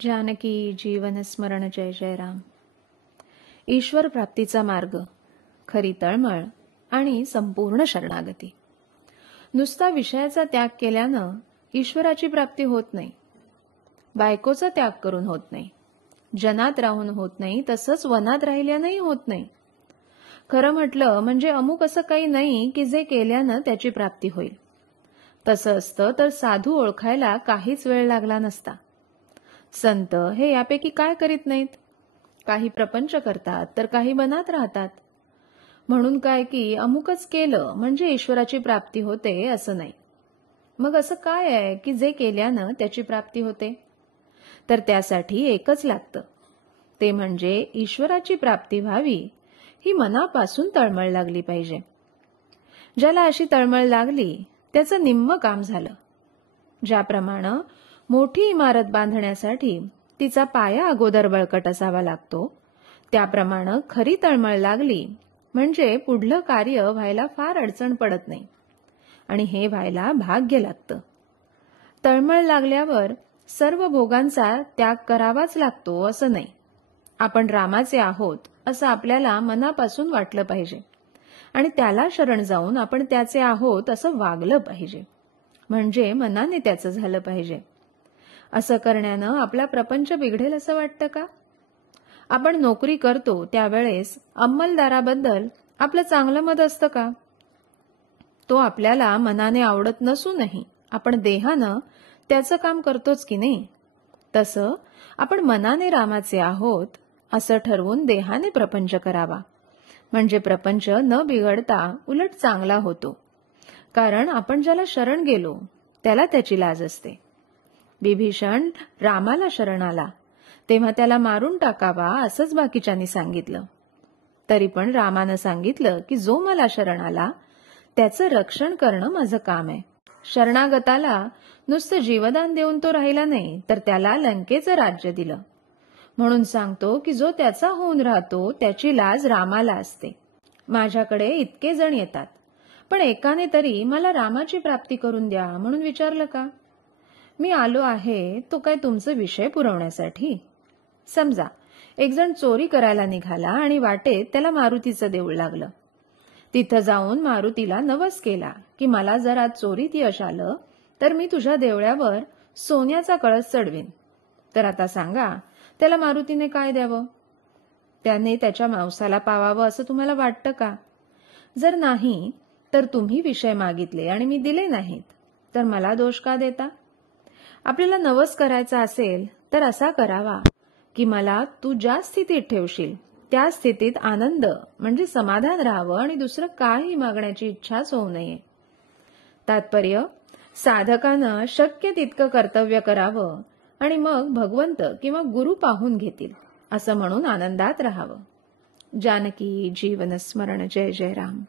जानकी जीवन स्मरण जय जय राम। ईश्वर प्राप्तीचा मार्ग, खरी तळमळ आणि संपूर्ण शरणागती। नुसता विषयाचा त्याग केल्यानं ईश्वराची प्राप्ती होत नाही। बायकोचा त्याग करून होत नाही, जनात राहून होत नाही, तसंच वनात राहिल्यानंही होत नाही। खरं म्हटलं म्हणजे अमुक असं काही नाही की जे केल्यानं त्याची प्राप्ती होईल। तसं असतं तर साधू ओळखायला काहीच वेळ लागला नसता। संत हे यापैकी काय करीत नाहीत? काही प्रपंच करतात तर काही बनात राहतात। म्हणून काय की अमुकच केलं म्हणजे ईश्वराची प्राप्ती होते असं नाही। मग असं काय आहे की जे केल्यानं त्याची प्राप्ती होते? तर त्यासाठी एकच लागतं, ते म्हणजे ईश्वराची प्राप्ती व्हावी ही मनापासून तळमळ लागली पाहिजे। ज्याला अशी तळमळ लागली त्याचं निम्म काम झालं। ज्याप्रमाणे मोठी इमारत बांधण्यासाठी तिचा पाया अगोदर बळकट असावा लागतो, त्याप्रमाणे खरी तळमळ लागली म्हणजे पुढलं कार्य व्हायला फार अडचण पडत नाही आणि हे व्हायला भाग्य लागतं। तळमळ लागल्यावर सर्व भोगांचा त्याग करावाच लागतो असं नाही। आपण रामाचे आहोत असं आपल्याला मनापासून वाटलं पाहिजे आणि त्याला शरण जाऊन आपण त्याचे आहोत असं वागलं पाहिजे, म्हणजे मनाने त्याचं झालं पाहिजे। असं करण्यानं आपला प्रपंच बिघडेल असं वाटतं का? आपण नोकरी करतो त्यावेळेस अंमलदाराबद्दल आपलं चांगलं मत असतं का? तो आपल्याला मनाने आवडत नसूनही आपण देहानं त्याचं काम करतोच की नाही? तसं आपण मनाने रामाचे आहोत असं ठरवून देहाने प्रपंच करावा, म्हणजे प्रपंच न बिघडता उलट चांगला होतो। कारण आपण ज्याला शरण गेलो त्याला त्याची लाज असते। विभीषण रामाला शरण आला तेव्हा त्याला मारून टाकावा असंच बाकीच्यांनी सांगितलं, तरी पण रामानं सांगितलं की जो मला शरण आला त्याचं रक्षण करणं माझं काम आहे। शरणागताला नुसतं जीवदान देऊन तो राहिला नाही, तर त्याला लंकेचं राज्य दिलं। म्हणून सांगतो की जो त्याचा होऊन राहतो त्याची लाज रामाला असते। माझ्याकडे इतके जण येतात, पण एकाने तरी मला रामाची प्राप्ती करून द्या म्हणून विचारलं का? मी आलो आहे तो काय तुमचे विषय पुरवण्यासाठी? समजा एक जण चोरी करायला निघाला आणि वाटेत त्याला मारुतीचं देऊळ लागलं। तिथं जाऊन मारुतीला नवस केला की मला जर आज चोरीत यश आलं तर मी तुझ्या देवळावर सोन्याचा कळस चढवीन। तर आता सांगा त्याला मारुतीने काय द्यावं? त्याने त्याच्या मांसाला पावावं असं तुम्हाला वाटतं का? जर नाही तर तुम्ही विषय मागितले आणि मी दिले नाहीत तर मला दोष का देता? आपल्याला नवस करायचा असेल तर असा करावा की मला तू ज्या स्थितीत ठेवशील त्या स्थितीत आनंद म्हणजे समाधान राहावं आणि दुसरं काही मागण्याची इच्छाच होऊ नये। तात्पर्य, साधकानं शक्य तितकं कर्तव्य करावं आणि मग भगवंत किंवा गुरु पाहून घेतील असं म्हणून आनंदात राहावं। जानकी जीवन स्मरण जय जय राम।